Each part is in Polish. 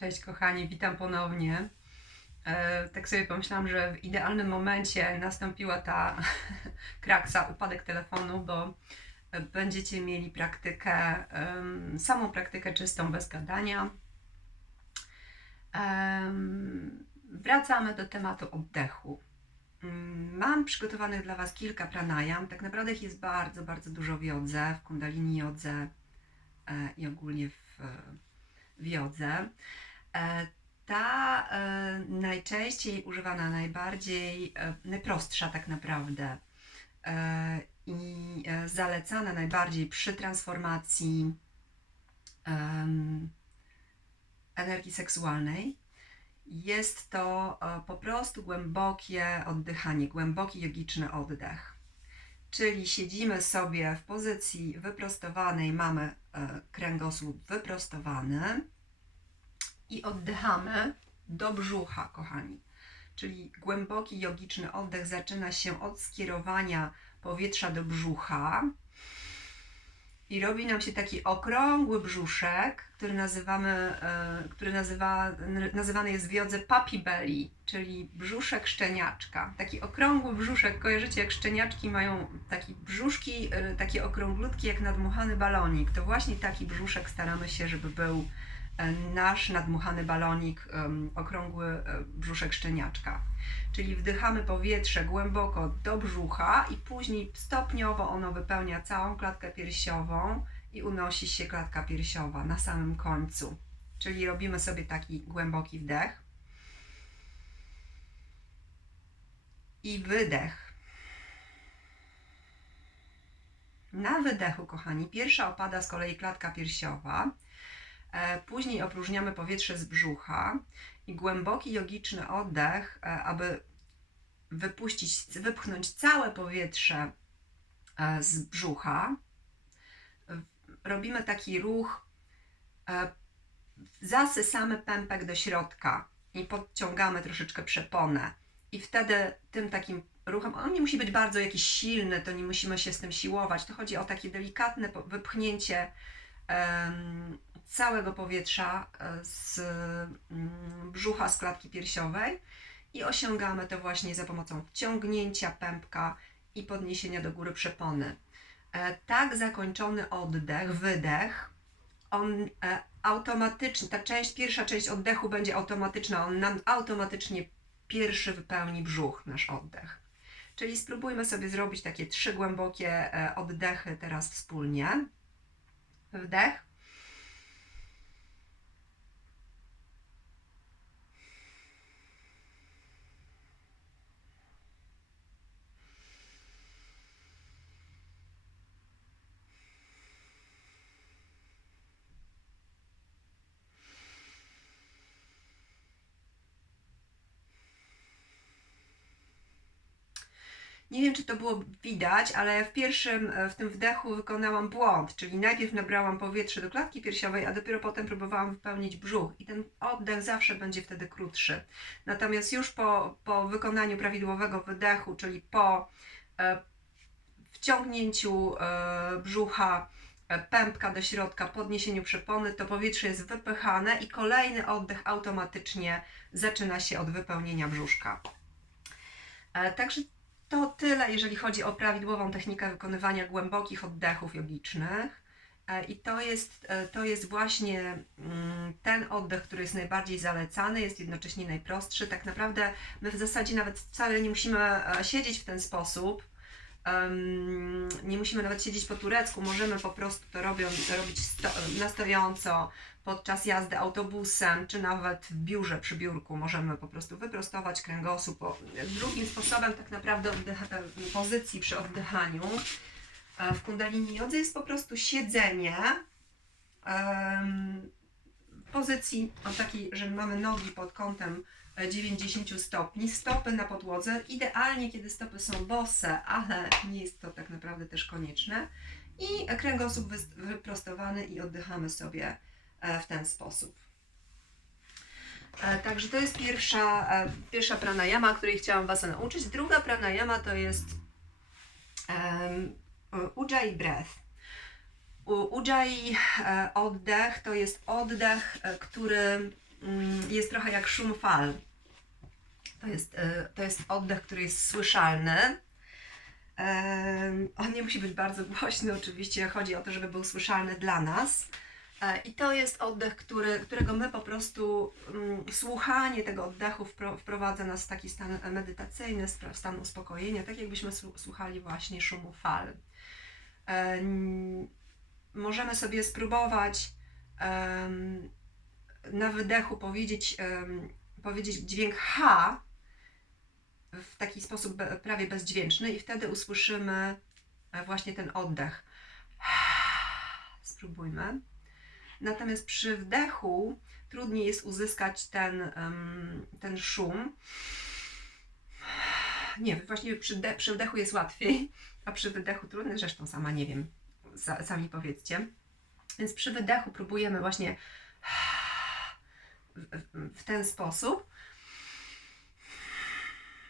Cześć kochani, witam ponownie. E, tak sobie pomyślałam, że w idealnym momencie nastąpiła ta kraksa, upadek telefonu, bo będziecie mieli praktykę, samą praktykę czystą, bez gadania. Wracamy do tematu oddechu. Mm, Mam przygotowanych dla Was kilka pranayam. Tak naprawdę ich jest bardzo, bardzo dużo w jodze, w kundalini jodze e, i ogólnie w, w jodze. E, Ta e, najczęściej używana, najbardziej, e, najprostsza tak naprawdę i zalecana najbardziej przy transformacji energii seksualnej jest to po prostu głębokie oddychanie, głęboki jogiczny oddech. Czyli siedzimy sobie w pozycji wyprostowanej, mamy kręgosłup wyprostowany i oddychamy do brzucha, kochani. Czyli głęboki jogiczny oddech zaczyna się od skierowania powietrza do brzucha i robi nam się taki okrągły brzuszek, który nazywamy, e, który nazywa, nazywany jest w jodze puppy belly, czyli brzuszek szczeniaczka. Taki okrągły brzuszek, kojarzycie jak szczeniaczki mają takie brzuszki, e, takie okrąglutkie jak nadmuchany balonik. To właśnie taki brzuszek staramy się, żeby był e, nasz nadmuchany balonik, okrągły e, brzuszek szczeniaczka. Czyli wdychamy powietrze głęboko do brzucha i później stopniowo ono wypełnia całą klatkę piersiową i unosi się klatka piersiowa na samym końcu. Czyli robimy sobie taki głęboki wdech i wydech. Na wydechu, kochani, pierwsza opada z kolei klatka piersiowa. E, Później opróżniamy powietrze z brzucha i głęboki jogiczny oddech, e, aby wypuścić, wypchnąć całe powietrze e, z brzucha. Robimy taki ruch, zasysamy pępek do środka i podciągamy troszeczkę przeponę. I wtedy tym takim ruchem, on nie musi być bardzo jakiś silny, to nie musimy się z tym siłować. To chodzi o takie delikatne wypchnięcie całego powietrza e, z mm, brzucha, z klatki piersiowej i osiągamy to właśnie za pomocą wciągnięcia pępka i podniesienia do góry przepony. E, Tak zakończony oddech, wydech, on e, automatycznie, ta część, pierwsza część oddechu będzie automatyczna, on nam automatycznie pierwszy wypełni brzuch, nasz oddech. Czyli spróbujmy sobie zrobić takie trzy głębokie oddechy teraz wspólnie. Wdech. Nie wiem, czy to było widać, ale w pierwszym, e, w tym wdechu wykonałam błąd, czyli najpierw nabrałam powietrze do klatki piersiowej, a dopiero potem próbowałam wypełnić brzuch i ten oddech zawsze będzie wtedy krótszy. Natomiast już po, po wykonaniu prawidłowego wydechu, czyli po e, wciągnięciu e, brzucha, pępka do środka, podniesieniu przepony, to powietrze jest wypychane i kolejny oddech automatycznie zaczyna się od wypełnienia brzuszka. Także to tyle, jeżeli chodzi o prawidłową technikę wykonywania głębokich oddechów jogicznych. E, I to jest, e, to jest właśnie mm, ten oddech, który jest najbardziej zalecany, jest jednocześnie najprostszy. Tak naprawdę my w zasadzie nawet wcale nie musimy e, siedzieć w ten sposób. Nie musimy nawet siedzieć po turecku, możemy po prostu to robią, robić sto, na stojąco podczas jazdy autobusem, czy nawet w biurze przy biurku. Możemy po prostu wyprostować kręgosłup. Drugim sposobem tak naprawdę pozycji przy oddychaniu e, w kundalini jodze jest po prostu siedzenie w pozycji takiej, że mamy nogi pod kątem e, 90 stopni, stopy na podłodze. Idealnie, kiedy stopy są bose, ale nie jest to tak naprawdę też konieczne. I kręgosłup wyprostowany i oddychamy sobie e, w ten sposób. E, Także to jest pierwsza, e, pierwsza pranayama, której chciałam Was nauczyć. Druga pranayama to jest um, Ujjayi Breath. Ujjayi e, oddech to jest oddech, e, który mm, jest trochę jak szum fal. To jest, e, to jest oddech, który jest słyszalny. On nie musi być bardzo głośny, oczywiście. Chodzi o to, żeby był słyszalny dla nas. E, I to jest oddech, który, którego my po prostu, mm, słuchanie tego oddechu wpro, wprowadza nas w taki stan medytacyjny, stan uspokojenia, tak jakbyśmy słu- słuchali właśnie szumu fal. E, możemy sobie spróbować em, na wydechu powiedzieć, em, powiedzieć dźwięk H w taki sposób prawie bezdźwięczny i wtedy usłyszymy e, właśnie ten oddech. Spróbujmy. Natomiast przy wdechu trudniej jest uzyskać ten, ten szum. Nie, właśnie przy, de- przy wdechu jest łatwiej, a przy wydechu trudny, zresztą sama nie wiem, Sa- sami powiedzcie. Więc przy wydechu próbujemy właśnie w ten sposób.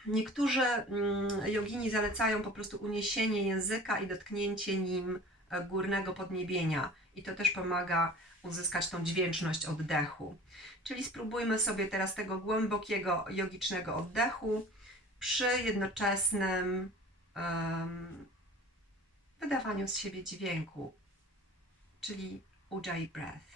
Niektórzy mm, jogini zalecają po prostu uniesienie języka i dotknięcie nim e, górnego podniebienia. I to też pomaga uzyskać tą dźwięczność oddechu. Czyli spróbujmy sobie teraz tego głębokiego jogicznego oddechu przy jednoczesnym em, wydawaniu z siebie dźwięku, czyli Ujjayi Breath.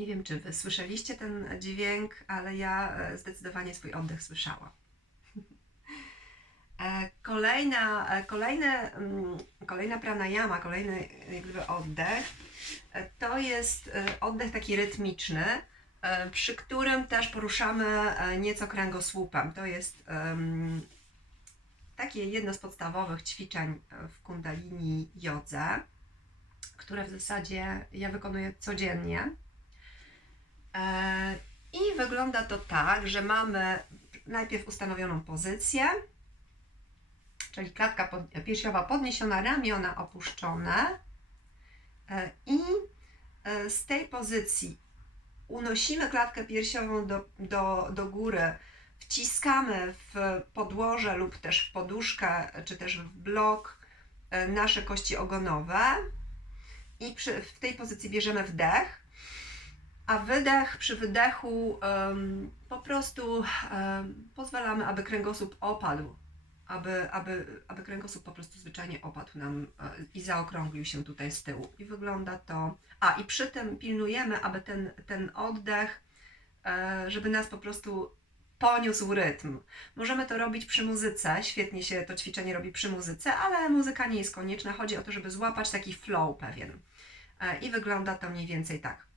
Nie wiem, czy Wy słyszeliście ten dźwięk, ale ja e, zdecydowanie swój oddech słyszałam. E, Kolejna, e, kolejne, mm, kolejna pranayama, kolejny jak gdyby oddech, to jest oddech taki rytmiczny, przy którym też poruszamy nieco kręgosłupem. To jest takie jedno z podstawowych ćwiczeń w kundalini jodze, które w zasadzie ja wykonuję codziennie. E, I wygląda to tak, że mamy najpierw ustanowioną pozycję, czyli klatka pod, piersiowa podniesiona, ramiona opuszczone. E, i e, z tej pozycji unosimy klatkę piersiową do, do, do góry, wciskamy w podłoże lub też w poduszkę, czy też w blok nasze kości ogonowe. I przy, w tej pozycji bierzemy wdech, a wydech, przy wydechu em, po prostu em, pozwalamy, aby kręgosłup opadł, aby, aby, aby kręgosłup po prostu zwyczajnie opadł nam e, i zaokrąglił się tutaj z tyłu. I wygląda to. A i przy tym pilnujemy, aby ten, ten oddech, e, żeby nas po prostu poniósł rytm. Możemy to robić przy muzyce, świetnie się to ćwiczenie robi przy muzyce, ale muzyka nie jest konieczna. Chodzi o to, żeby złapać taki flow pewien. E, I wygląda to mniej więcej tak.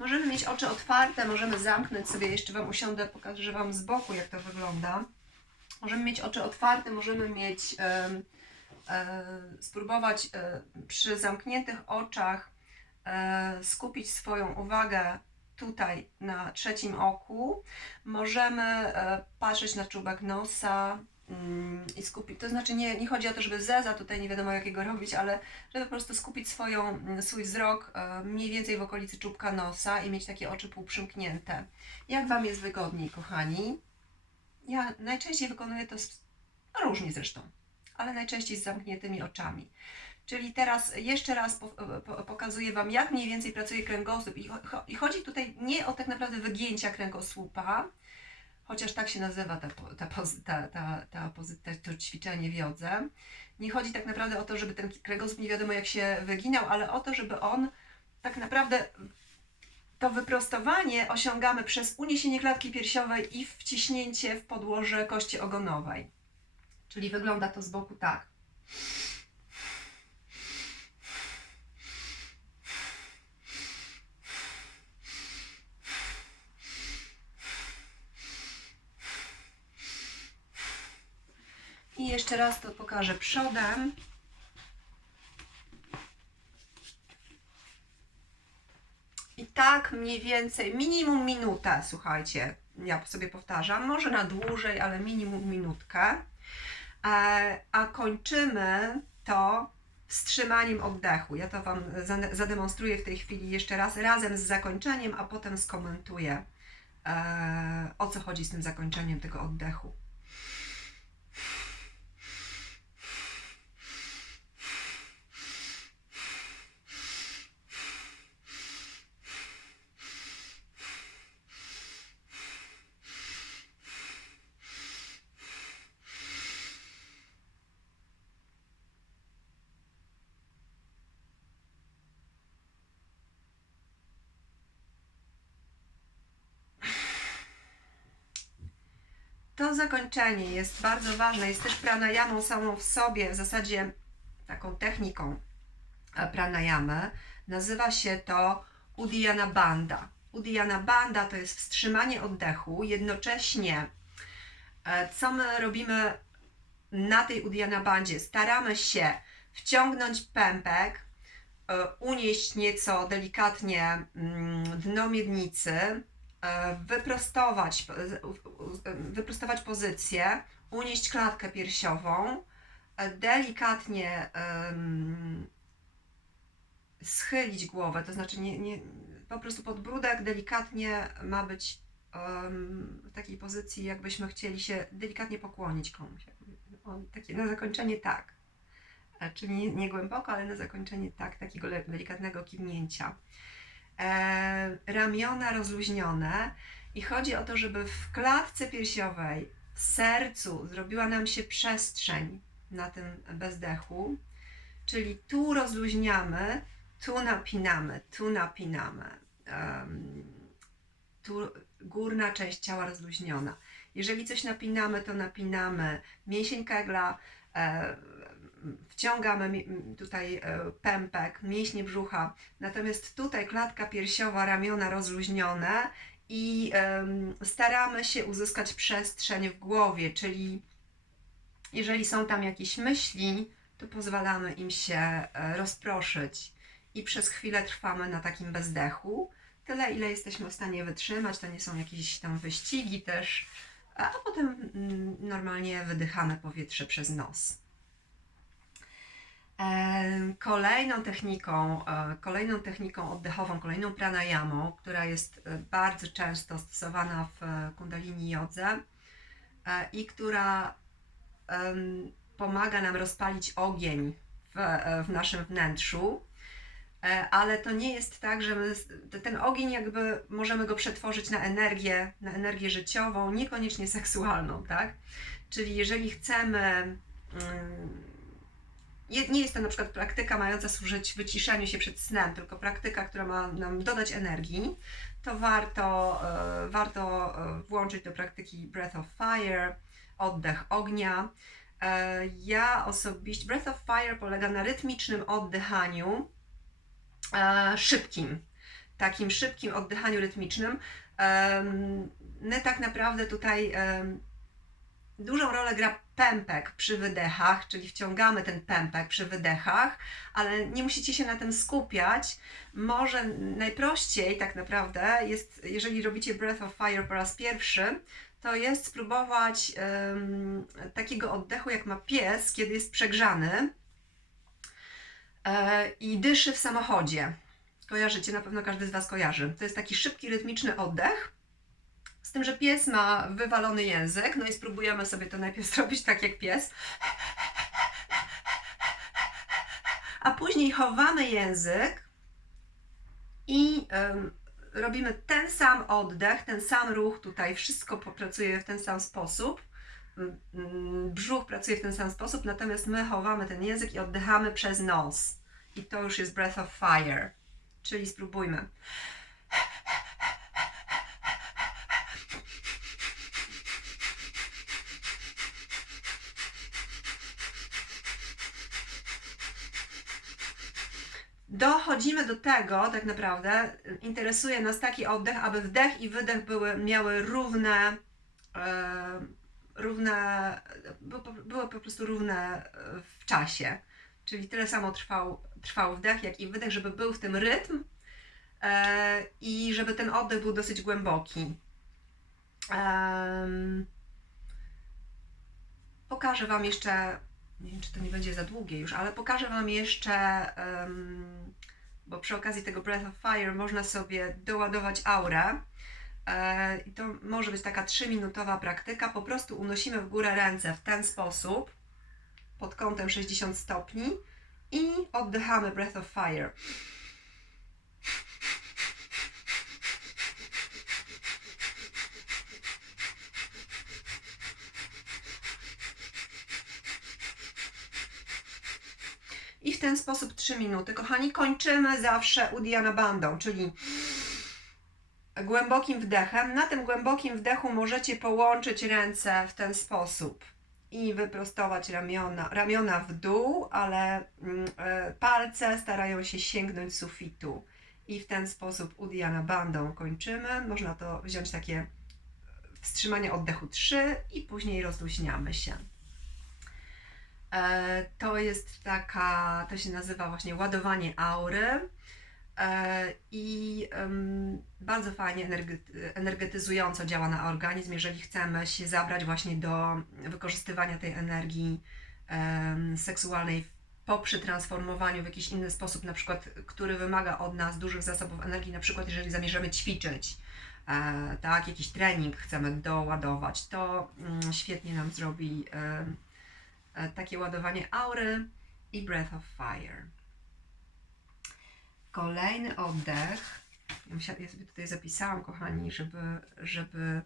Możemy mieć oczy otwarte, możemy zamknąć sobie, jeszcze Wam usiądę, pokażę Wam z boku, jak to wygląda. Możemy mieć oczy otwarte, możemy mieć, em, e, spróbować e, przy zamkniętych oczach e, skupić swoją uwagę tutaj na trzecim oku. Możemy e, patrzeć na czubek nosa i skupić, to znaczy nie, nie chodzi o to, żeby zeza tutaj nie wiadomo jakiego robić, ale żeby po prostu skupić swoją, mm, swój wzrok e, mniej więcej w okolicy czubka nosa i mieć takie oczy półprzymknięte. Jak Wam jest wygodniej, kochani? Ja najczęściej wykonuję to z, no różnie zresztą, ale najczęściej z zamkniętymi oczami. Czyli teraz jeszcze raz po, po, pokazuję Wam, jak mniej więcej pracuje kręgosłup. I, cho- I chodzi tutaj nie o tak naprawdę wygięcia kręgosłupa, chociaż tak się nazywa ta, ta, ta, ta, ta, ta, to ćwiczenie w jodze. Nie chodzi tak naprawdę o to, żeby ten kręgosłup nie wiadomo jak się wyginał, ale o to, żeby on tak naprawdę to wyprostowanie osiągamy przez uniesienie klatki piersiowej i wciśnięcie w podłoże kości ogonowej. Czyli wygląda to z boku tak. I jeszcze raz to pokażę przodem. I tak mniej więcej, minimum minutę, słuchajcie, ja sobie powtarzam, może na dłużej, ale minimum minutkę. E, A kończymy to wstrzymaniem oddechu. Ja to Wam za- zademonstruję w tej chwili jeszcze raz, razem z zakończeniem, a potem skomentuję, e, o co chodzi z tym zakończeniem tego oddechu. To zakończenie jest bardzo ważne, jest też pranayamą samą w sobie, w zasadzie taką techniką e, pranayamy. Nazywa się to Uddiyana Banda. Uddiyana Banda to jest wstrzymanie oddechu, jednocześnie e, co my robimy na tej Uddiyana Bandzie? Staramy się wciągnąć pępek, e, unieść nieco delikatnie mm, dno miednicy, wyprostować, e, u- u- wyprostować pozycję, unieść klatkę piersiową, e, delikatnie schylić głowę, to znaczy nie, nie, po prostu podbródek delikatnie ma być w takiej pozycji, jakbyśmy chcieli się delikatnie pokłonić komuś. Takie, na zakończenie tak. E, Czyli nie, nie głęboko, ale na zakończenie tak, takiego delikatnego kiwnięcia. E, ramiona rozluźnione i chodzi o to, żeby w klatce piersiowej, w sercu zrobiła nam się przestrzeń na tym bezdechu, czyli tu rozluźniamy, tu napinamy, tu napinamy. Tu górna część ciała rozluźniona. Jeżeli coś napinamy, to napinamy mięsień kegla, e, wciągamy tutaj e, pępek, mięśnie brzucha, natomiast tutaj klatka piersiowa, ramiona rozluźnione i staramy się uzyskać przestrzeń w głowie, czyli jeżeli są tam jakieś myśli, to pozwalamy im się e, rozproszyć i przez chwilę trwamy na takim bezdechu. Tyle, ile jesteśmy w stanie wytrzymać, to nie są jakieś tam wyścigi też, a a potem mm, normalnie wydychamy powietrze przez nos. E, Kolejną techniką, e, kolejną techniką oddechową, kolejną pranayamą, która jest e, bardzo często stosowana w kundalini jodze i która pomaga nam rozpalić ogień w, w naszym wnętrzu, ale to nie jest tak, że my, ten ogień jakby możemy go przetworzyć na energię, na energię życiową, niekoniecznie seksualną, tak? Czyli jeżeli chcemy, mm, nie jest to na przykład praktyka mająca służyć wyciszeniu się przed snem, tylko praktyka, która ma nam dodać energii, to warto, e, warto e, włączyć do praktyki Breath of Fire, oddech ognia. E, Ja osobiście, Breath of Fire polega na rytmicznym oddychaniu, szybkim, takim szybkim oddychaniu rytmicznym. My tak naprawdę tutaj dużą rolę gra pępek przy wydechach, czyli wciągamy ten pępek przy wydechach, ale nie musicie się na tym skupiać. Może najprościej tak naprawdę jest, jeżeli robicie Breath of Fire po raz pierwszy, to jest spróbować em, takiego oddechu, jak ma pies, kiedy jest przegrzany e, i dyszy w samochodzie. Kojarzycie, na pewno każdy z Was kojarzy. To jest taki szybki, rytmiczny oddech. Z tym, że pies ma wywalony język, no i spróbujemy sobie to najpierw zrobić tak jak pies. A później chowamy język i robimy ten sam oddech, ten sam ruch tutaj, wszystko pracuje w ten sam sposób. Brzuch pracuje w ten sam sposób, natomiast my chowamy ten język i oddychamy przez nos. I to już jest breath of fire. Czyli spróbujmy. Dochodzimy do tego, tak naprawdę, interesuje nas taki oddech, aby wdech i wydech były, miały równe, e, równe, były po prostu równe e, w czasie. Czyli tyle samo trwał, trwał wdech, jak i wydech, żeby był w tym rytm e, i żeby ten oddech był dosyć głęboki. Em, pokażę Wam jeszcze, nie wiem czy to nie będzie za długie już, ale pokażę Wam jeszcze, em, bo przy okazji tego Breath of Fire można sobie doładować aurę. E, I to może być taka 3-minutowa praktyka. Po prostu unosimy w górę ręce w ten sposób, pod kątem 60 stopni i oddychamy Breath of Fire. W ten sposób 3 minuty. Kochani, kończymy zawsze Udiana Bandą, czyli głębokim wdechem. Na tym głębokim wdechu możecie połączyć ręce w ten sposób i wyprostować ramiona, ramiona w dół, ale mm, e, palce starają się sięgnąć sufitu. I w ten sposób Udiana Bandą kończymy. Można to wziąć takie wstrzymanie oddechu 3 i później rozluźniamy się. E, To jest taka, to się nazywa właśnie ładowanie aury. E, I bardzo fajnie energety- energetyzująco działa na organizm, jeżeli chcemy się zabrać właśnie do wykorzystywania tej energii seksualnej po przetransformowaniu w jakiś inny sposób, na przykład, który wymaga od nas dużych zasobów energii, na przykład jeżeli zamierzamy ćwiczyć, e, tak, jakiś trening chcemy doładować, to mm, świetnie nam zrobi takie ładowanie aury i Breath of Fire. Kolejny oddech. Ja, sobie tutaj zapisałam, kochani, żeby, żeby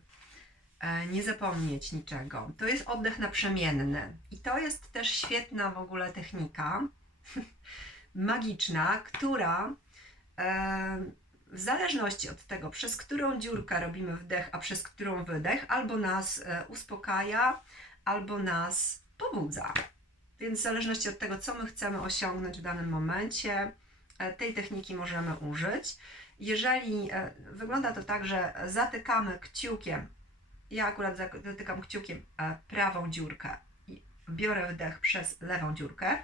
e, nie zapomnieć niczego. To jest oddech naprzemienny. I to jest też świetna w ogóle technika magiczna, która e, w zależności od tego, przez którą dziurkę robimy wdech, a przez którą wydech, albo nas e, uspokaja, albo nas pobudza. Więc w zależności od tego, co my chcemy osiągnąć w danym momencie, e, tej techniki możemy użyć. Jeżeli e, wygląda to tak, że zatykamy kciukiem, ja akurat zatykam kciukiem e, prawą dziurkę i biorę wdech przez lewą dziurkę.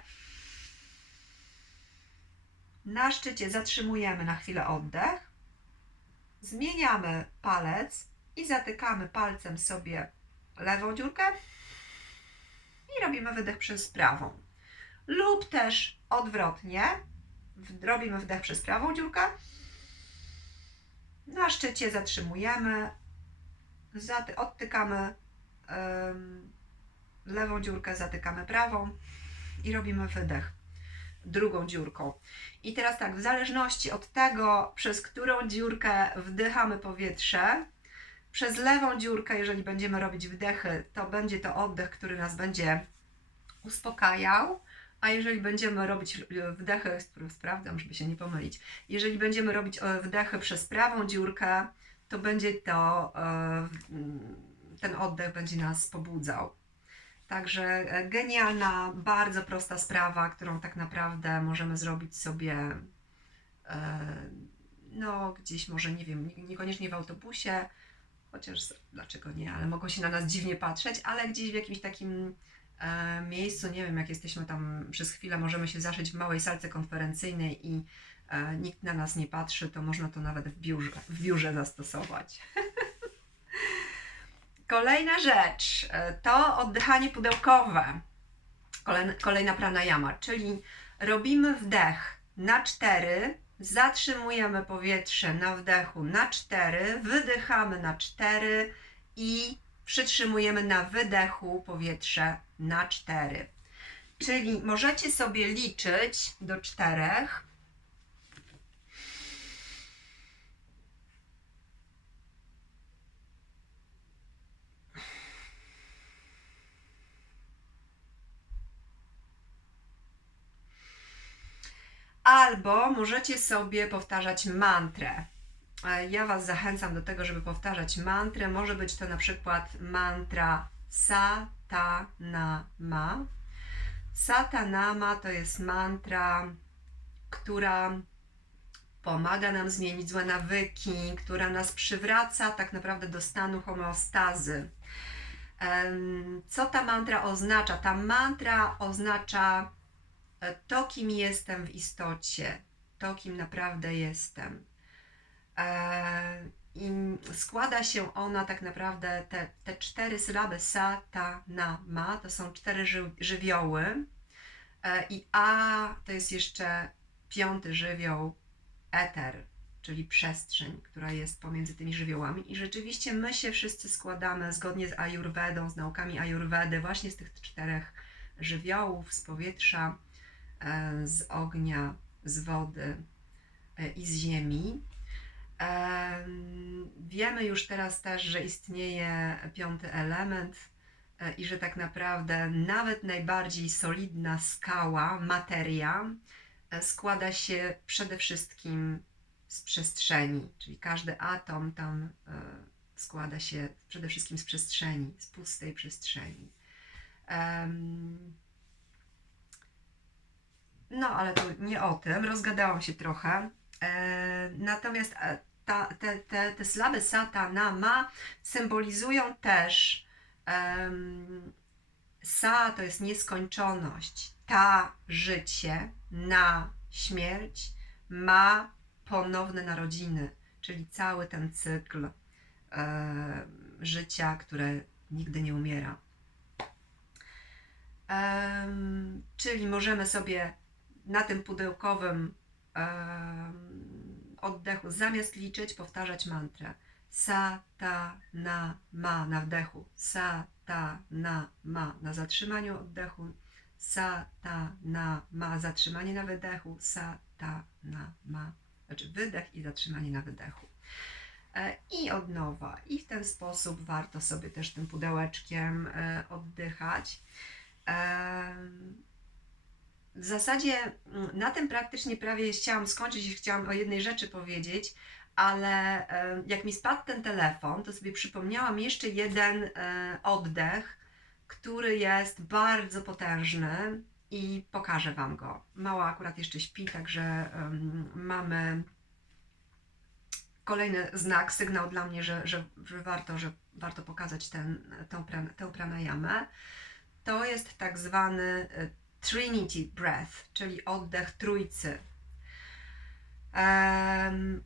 Na szczycie zatrzymujemy na chwilę oddech, zmieniamy palec i zatykamy palcem sobie lewą dziurkę i robimy wydech przez prawą. Lub też odwrotnie, robimy wdech przez prawą dziurkę, na szczycie zatrzymujemy, odtykamy lewą dziurkę, zatykamy prawą i robimy wydech drugą dziurką. I teraz tak, w zależności od tego, przez którą dziurkę wdychamy powietrze, przez lewą dziurkę, jeżeli będziemy robić wdechy, to będzie to oddech, który nas będzie uspokajał, a jeżeli będziemy robić e, wdechy, sprawdzam, żeby się nie pomylić, jeżeli będziemy robić e, wdechy przez prawą dziurkę, to będzie to, e, mm, ten oddech będzie nas pobudzał. Także genialna, bardzo prosta sprawa, którą tak naprawdę możemy zrobić sobie no gdzieś może, nie wiem, nie- niekoniecznie w autobusie, chociaż dlaczego nie, ale mogą się na nas dziwnie patrzeć, ale gdzieś w jakimś takim e, miejscu, nie wiem, jak jesteśmy tam przez chwilę, możemy się zaszyć w małej salce konferencyjnej i e, nikt na nas nie patrzy, to można to nawet w biurze, w biurze zastosować. Kolejna rzecz e, to oddychanie pudełkowe. Kolejna, pranayama, czyli robimy wdech na cztery, zatrzymujemy powietrze na wdechu na cztery, wydychamy na cztery i przytrzymujemy na wydechu powietrze na cztery. Czyli możecie sobie liczyć do czterech. Albo możecie sobie powtarzać mantrę. E, Ja Was zachęcam do tego, żeby powtarzać mantrę. Może być to na przykład mantra Satanama. Satanama to jest mantra, która pomaga nam zmienić złe nawyki, która nas przywraca tak naprawdę do stanu homeostazy. Co ta mantra oznacza? Ta mantra oznacza to, kim jestem w istocie, to, kim naprawdę jestem. E, I składa się ona tak naprawdę, te, te cztery sylaby sa, ta, na, ma, to są cztery ży, żywioły. E, I a to jest jeszcze piąty żywioł, eter, czyli przestrzeń, która jest pomiędzy tymi żywiołami. I rzeczywiście my się wszyscy składamy zgodnie z Ajurwedą, z naukami Ajurwedy, właśnie z tych czterech żywiołów, z powietrza, z ognia, z wody e, i z ziemi. Em, Wiemy już teraz też, że istnieje piąty element e, i że tak naprawdę nawet najbardziej solidna skała, materia, e, składa się przede wszystkim z przestrzeni, czyli każdy atom tam składa się przede wszystkim z przestrzeni, z pustej przestrzeni. No, ale to nie o tym, rozgadałam się trochę. E, Natomiast e, ta, te, te, te sylaby sata, na, ma symbolizują też em, sa to jest nieskończoność, ta życie, na śmierć, ma ponowne narodziny, czyli cały ten cykl e, życia, które nigdy nie umiera. Em, czyli możemy sobie na tym pudełkowym oddechu zamiast liczyć, powtarzać mantrę. Sa, ta, na, ma na wdechu. Sa, ta, na, ma na zatrzymaniu oddechu. Sa, ta, na, ma zatrzymanie na wydechu. Sa, ta, na, ma. Znaczy wydech i zatrzymanie na wydechu. E, I od nowa. I w ten sposób warto sobie też tym pudełeczkiem e, oddychać. W zasadzie mm, na tym praktycznie prawie chciałam skończyć i chciałam o jednej rzeczy powiedzieć, ale jak mi spadł ten telefon, to sobie przypomniałam jeszcze jeden e, oddech, który jest bardzo potężny i pokażę Wam go. Mała akurat jeszcze śpi, także mamy kolejny znak, sygnał dla mnie, że, że, że, warto, że warto pokazać ten, tą, tę pranayamę. To jest tak zwany e, Trinity Breath, czyli oddech trójcy.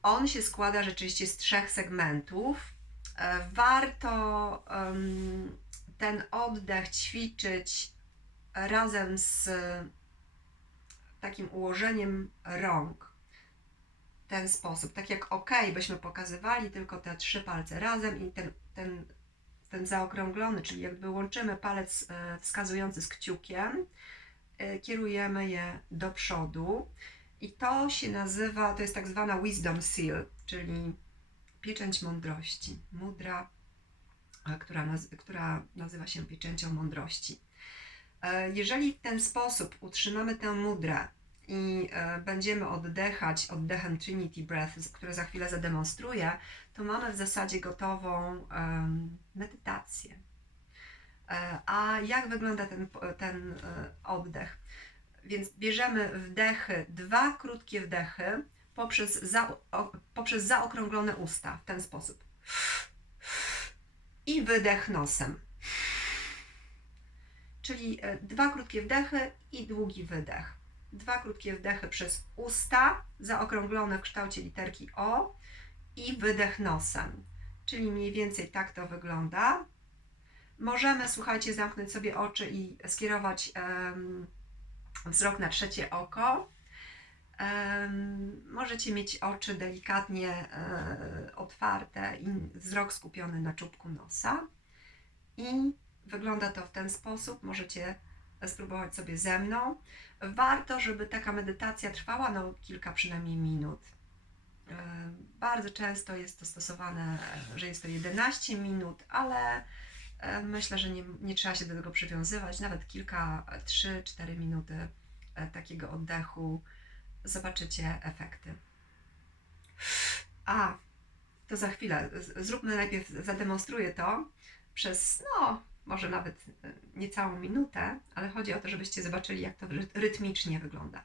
On się składa rzeczywiście z trzech segmentów. E, Warto ten oddech ćwiczyć razem z takim ułożeniem rąk ten sposób. Tak jak OK, byśmy pokazywali tylko te trzy palce razem i ten, ten, ten zaokrąglony, czyli jakby łączymy palec e, wskazujący z kciukiem, kierujemy je do przodu i to się nazywa, to jest tak zwana wisdom seal, czyli pieczęć mądrości, mudra, która, która nazywa się pieczęcią mądrości. E, Jeżeli w ten sposób utrzymamy tę mudrę i e, będziemy oddychać oddechem Trinity Breath, które za chwilę zademonstruję, to mamy w zasadzie gotową medytację. E, A jak wygląda ten, ten e, oddech? Więc bierzemy wdechy, dwa krótkie wdechy poprzez, za, poprzez zaokrąglone usta w ten sposób. I wydech nosem. Czyli e, dwa krótkie wdechy i długi wydech. Dwa krótkie wdechy przez usta, zaokrąglone w kształcie literki O i wydech nosem. Czyli mniej więcej tak to wygląda. Możemy, słuchajcie, zamknąć sobie oczy i skierować em, wzrok na trzecie oko. Em, możecie mieć oczy delikatnie e, otwarte i wzrok skupiony na czubku nosa. I wygląda to w ten sposób. Możecie spróbować sobie ze mną. Warto, żeby taka medytacja trwała no, kilka przynajmniej minut. E, Bardzo często jest to stosowane, że jest to 11 minut, ale myślę, że nie, nie trzeba się do tego przywiązywać. Nawet kilka, 3-4 minuty e, takiego oddechu zobaczycie efekty. A, to za chwilę. Zróbmy najpierw, zademonstruję to przez, no, może nawet e, niecałą minutę, ale chodzi o to, żebyście zobaczyli, jak to ry- rytmicznie wygląda.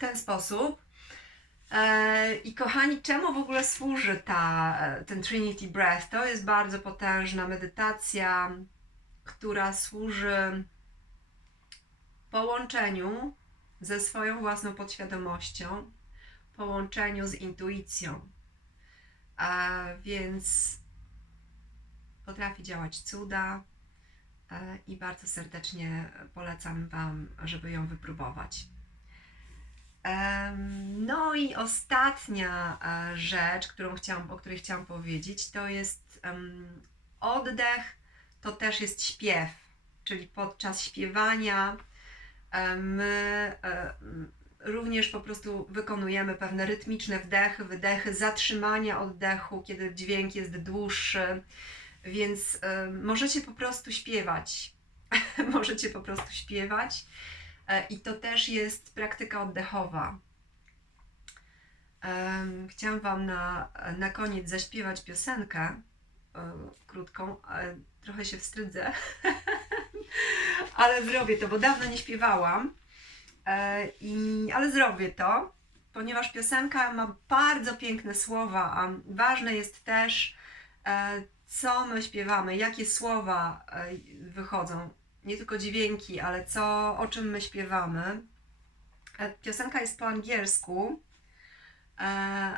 ten sposób. E, I kochani, czemu w ogóle służy ta, e, ten Trinity Breath? To jest bardzo potężna medytacja, która służy połączeniu ze swoją własną podświadomością, połączeniu z intuicją. A więc potrafi działać cuda e, i bardzo serdecznie polecam Wam, żeby ją wypróbować. No i ostatnia e, rzecz, którą chciałam, o której chciałam powiedzieć, to jest oddech, to też jest śpiew, czyli podczas śpiewania e, my e, również po prostu wykonujemy pewne rytmiczne wdechy, wydechy, zatrzymania oddechu, kiedy dźwięk jest dłuższy, więc możecie po prostu śpiewać. możecie po prostu śpiewać. E, I to też jest praktyka oddechowa. Chciałam Wam na, na koniec zaśpiewać piosenkę e, krótką. ale Trochę się wstydzę, ale zrobię to, bo dawno nie śpiewałam. E, I, ale zrobię to, ponieważ piosenka ma bardzo piękne słowa, a ważne jest też, e, co my śpiewamy, jakie słowa e, wychodzą nie tylko dźwięki, ale co, o czym my śpiewamy. E, Piosenka jest po angielsku, e,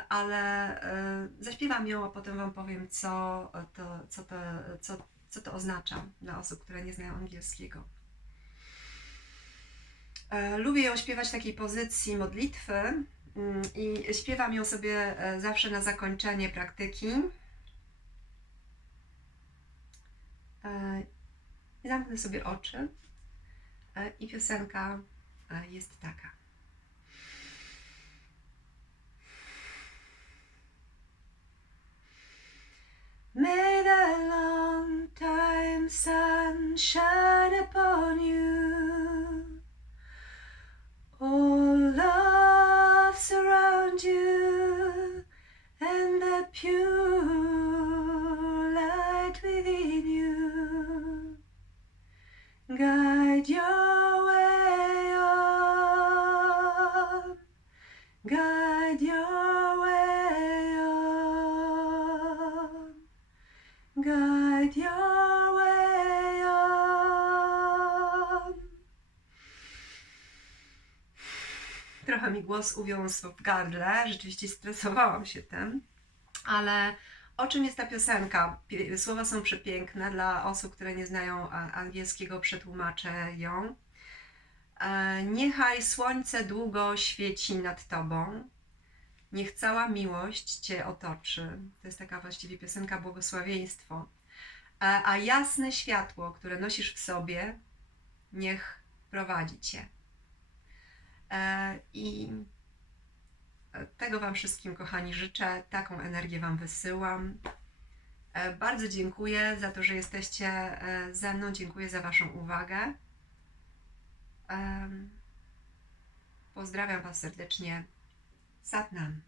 ale e, zaśpiewam ją, a potem Wam powiem, co to, co to, co, co to oznacza dla osób, które nie znają angielskiego. Lubię ją śpiewać w takiej pozycji modlitwy mm, i śpiewam ją sobie zawsze na zakończenie praktyki. Zamknę sobie oczy e, i piosenka e, jest taka. May the long time sun shine upon you. All love surround you, and the pure guide your way on, guide your way on, guide your way on. Trochę mi głos uwiązł w gardle, rzeczywiście stresowałam się tym, ale o czym jest ta piosenka? Słowa są przepiękne. Dla osób, które nie znają angielskiego, przetłumaczę ją. E, Niechaj słońce długo świeci nad tobą. Niech cała miłość cię otoczy. To jest taka właściwie piosenka błogosławieństwo. E, A jasne światło, które nosisz w sobie, niech prowadzi cię. E, I tego Wam wszystkim, kochani, życzę. Taką energię Wam wysyłam. E, Bardzo dziękuję za to, że jesteście e, ze mną. Dziękuję za Waszą uwagę. Pozdrawiam Was serdecznie. Satnam.